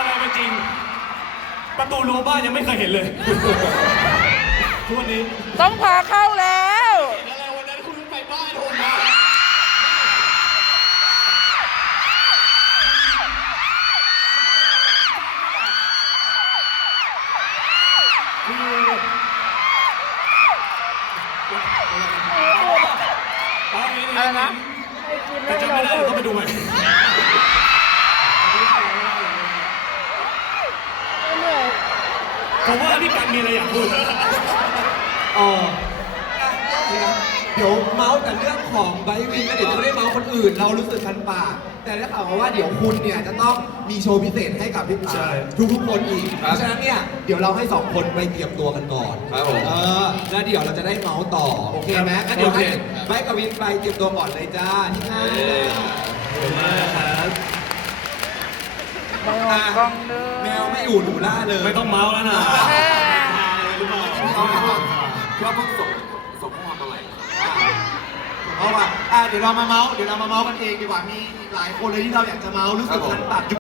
ความเป็นจริงประตูรั้วบ้านยังไม่เคยเห็นเลยทุกวันนี้ต้องพาเข้าแล้วอะไรวันนั้นคุณไปบ้านผมมาอะไรนะแต่จำไม่ได้ต้องไปดูใหม่ผมว่าพี่กันมีอะไรอยากพูดเดี๋ยวเมาส์แต่เรื่องของไบวินแล้วเดี๋ยวจะไม่ได้เมาส์คนอื่นเรารู้สึกคันปากแต่ได้ข่าวมาว่าเดี๋ยวคุณเนี่ยจะต้องมีโชว์พิเศษให้กับพี่ทุกคนอีกเพราะฉะนั้นเนี่ยเดี๋ยวเราให้2คนไปเตรียมตัวกันก่อนแล้วเดี๋ยวเราจะได้เมาส์ต่อโอเคไหมงั้นเดี๋ยวให้ไบกับวินไปเตรียมตัวก่อนเลยจ้าที่ง่ายแมวไม่อยู่หนูล่าเลยไม่ต้องเมาแล้วนะว่าเพิ่งส่งข้อความอะไรเพราะว่าเดี๋ยวเรามาเมาส์กันเองดีกว่ามีหลายคนเลยที่เราอยากจะเมาส์รู้สึกคันปาก